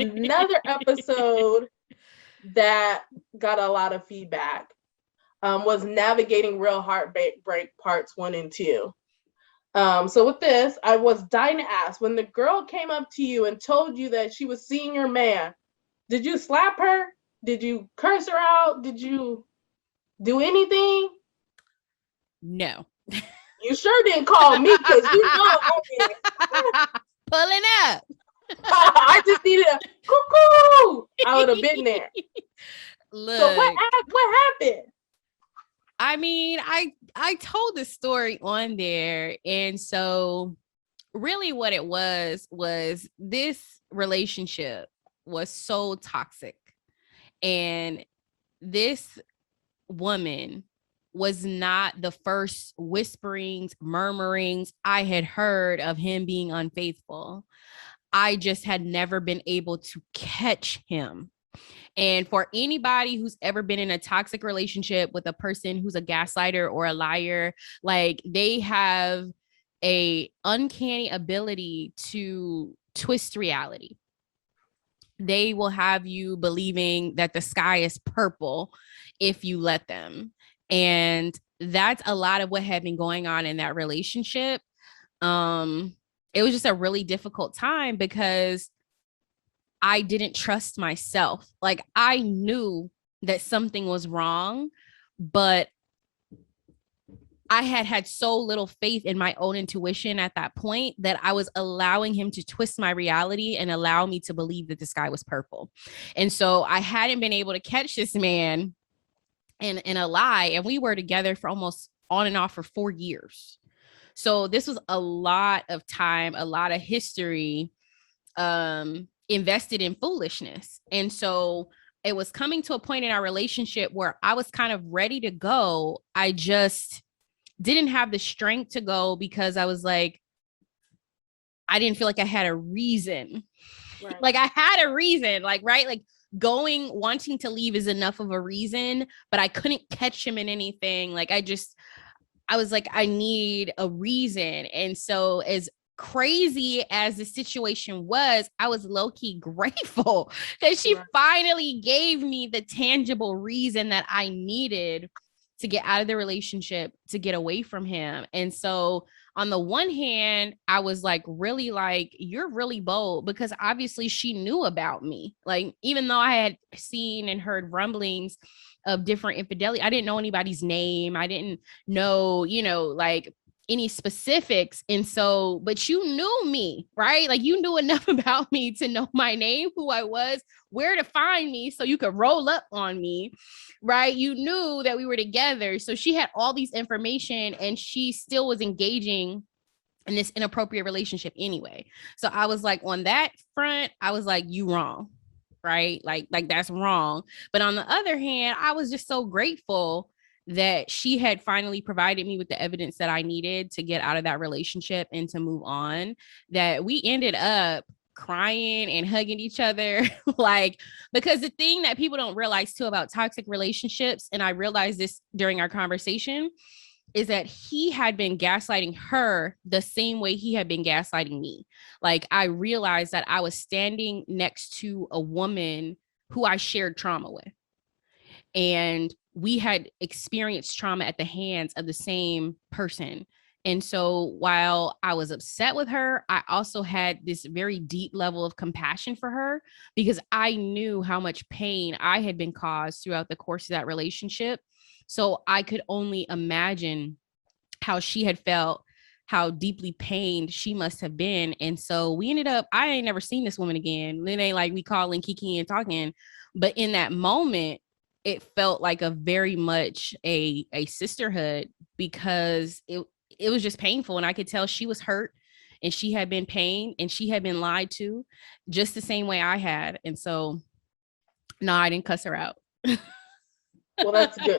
Another episode that got a lot of feedback was Navigating Real Heartbreak Parts 1 and 2. So with this, I was dying to ask, when the girl came up to you and told you that she was seeing your man, did you slap her? Did you curse her out? Did you do anything? No. You sure didn't call me, because you know I mean, Pulling up. I just needed a cuckoo. I would have been there. Look, So what happened? I mean, I told the story on there, and so really what it was this relationship was so toxic, and this woman was not the first whisperings, murmurings I had heard of him being unfaithful. I just had never been able to catch him. And for anybody who's ever been in a toxic relationship with a person who's a gaslighter or a liar, like, they have a uncanny ability to twist reality. They will have you believing that the sky is purple if you let them. And that's a lot of what had been going on in that relationship. It was just a really difficult time because I didn't trust myself. Like, I knew that something was wrong, but I had so little faith in my own intuition at that point that I was allowing him to twist my reality and allow me to believe that the sky was purple. And so I hadn't been able to catch this man in a lie. And we were together for almost on and off for 4 years. So this was a lot of time, a lot of history, invested in foolishness. And so it was coming to a point in our relationship where I was kind of ready to go. I just didn't have the strength to go because I was like, I didn't feel like I had a reason. Right. Like, I had a reason, like, right? Like, wanting to leave is enough of a reason, but I couldn't catch him in anything. Like, I was like, I need a reason. And so as crazy as the situation was, I was low-key grateful that she finally gave me the tangible reason that I needed to get out of the relationship, to get away from him. And so on the one hand, I was like, really, like, you're really bold, because obviously she knew about me. Like, even though I had seen and heard rumblings of different infidelity, I didn't know anybody's name. I didn't know, like, any specifics. And so, but you knew me, right? Like, you knew enough about me to know my name, who I was, where to find me, so you could roll up on me, right? You knew that we were together. So she had all these information, and she still was engaging in this inappropriate relationship anyway. So I was like, on that front, I was like, you wrong, right? Like that's wrong. But on the other hand, I was just so grateful that she had finally provided me with the evidence that I needed to get out of that relationship and to move on, that we ended up crying and hugging each other. Like, because the thing that people don't realize too about toxic relationships, and I realized this during our conversation, is that he had been gaslighting her the same way he had been gaslighting me. Like, I realized that I was standing next to a woman who I shared trauma with, and we had experienced trauma at the hands of the same person. And so while I was upset with her, I also had this very deep level of compassion for her, because I knew how much pain I had been caused throughout the course of that relationship. So I could only imagine how she had felt, how deeply pained she must have been. And so we ended up, I ain't never seen this woman again. It ain't like we calling Kiki and talking, but in that moment, it felt like a very much a sisterhood, because it was just painful. And I could tell she was hurt, and she had been pained, and she had been lied to just the same way I had. And so, no, I didn't cuss her out. Well, that's good.